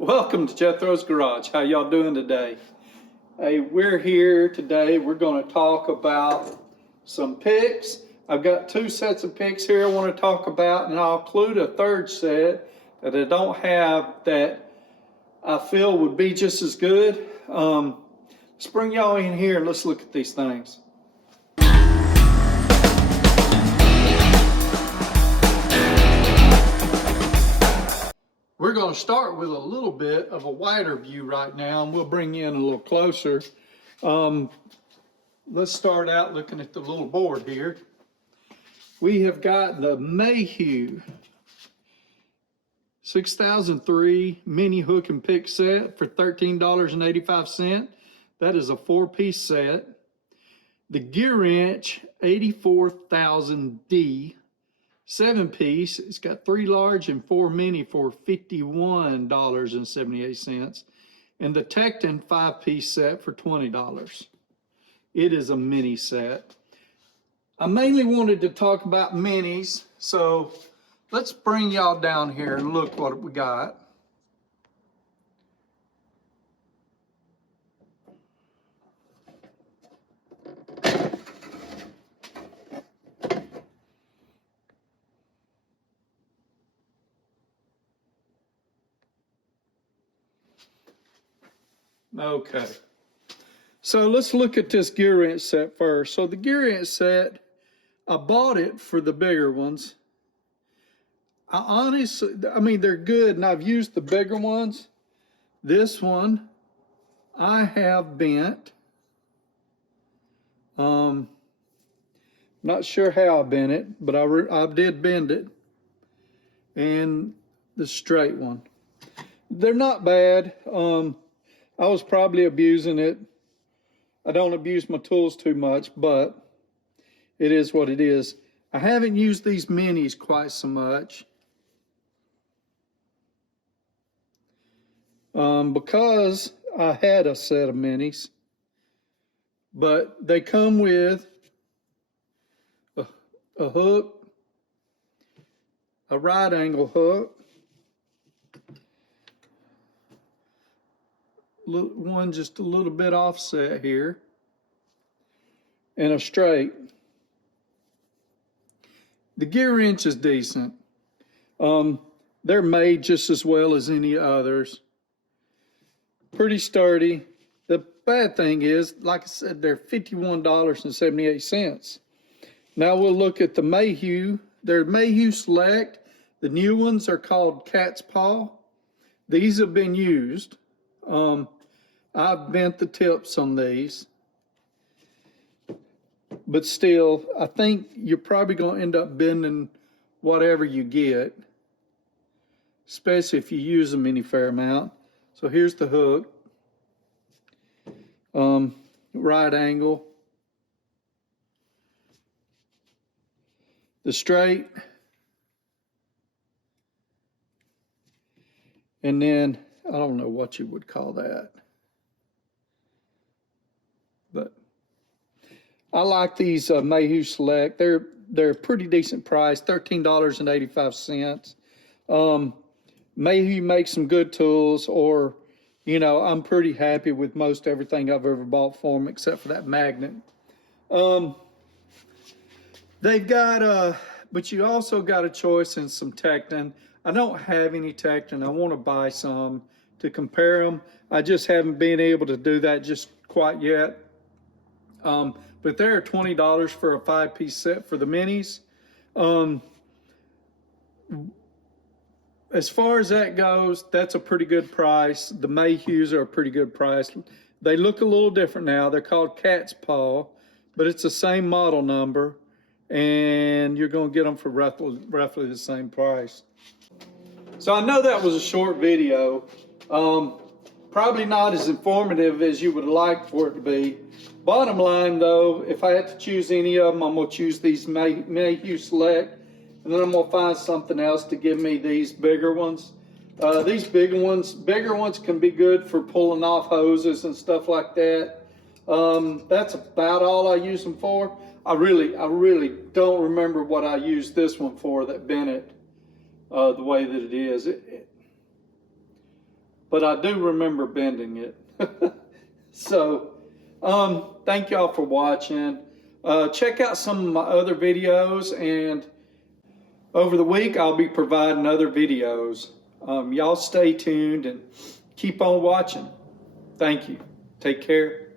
Welcome to Jethro's Garage. How y'all doing today? Hey, we're here today. We're going to talk about some picks. I've got two sets of picks here I want to talk about, and I'll include a third set that I don't have that I feel would be just as good. Let's bring y'all in here and let's look at these things. We're going to start with a little bit of a wider view right now, and we'll bring you in a little closer. Let's start out looking at the little board here. We have got the Mayhew 6003 mini hook and pick set for $13.85. That is a 4-piece set. The Gearwrench 84,000D 7-piece. It's got 3 large and 4 mini for $51.78. And the Tekton 5-piece set for $20. It is a mini set. I mainly wanted to talk about minis, so let's bring y'all down here and look what we got. Okay, so let's look at this Gearwrench set first. So the Gearwrench set, I bought it for the bigger ones. I mean, they're good, and I've used the bigger ones. This one, I have bent. Not sure how I bent it, but I did bend it. And the straight one. They're not bad. I was probably abusing it. I don't abuse my tools too much, but it is what it is. I haven't used these minis quite so much. Because I had a set of minis, but they come with a hook, a right angle hook, one just a little bit offset here, and a straight. The Gearwrench is decent. They're made just as well as any others. Pretty sturdy. The bad thing is, like I said, they're $51.78. Now we'll look at the Mayhew. They're Mayhew Select. The new ones are called Cat's Paw. These have been used. I've bent the tips on these. But still, I think you're probably going to end up bending whatever you get, especially if you use them any fair amount. So here's the hook, right angle, the straight, and then I don't know what you would call that, but I like these Mayhew Select. They're a pretty decent price, $13.85. Mayhew makes some good tools, or, you know, I'm pretty happy with most everything I've ever bought for them, except for that magnet. They've got, but you also got a choice in some Tekton. I don't have any Tekton. I want to buy some to compare them. I just haven't been able to do that just quite yet. But they're $20 for a 5-piece set for the minis. As far as that goes, that's a pretty good price. The Mayhews are a pretty good price. They look a little different now. They're called Cat's Paw, but it's the same model number, and you're going to get them for roughly the same price. So I know that was a short video. Probably not as informative as you would like for it to be. Bottom line though, if I had to choose any of them, I'm going to choose these Mayhew Select, and then I'm going to find something else to give me these bigger ones. These bigger ones can be good for pulling off hoses and stuff like that. That's about all I use them for. I really don't remember what I used this one for that bent it the way that it is. but I do remember bending it. So, thank y'all for watching. Check out some of my other videos, and over the week I'll be providing other videos. Y'all stay tuned and keep on watching. Thank you. Take care.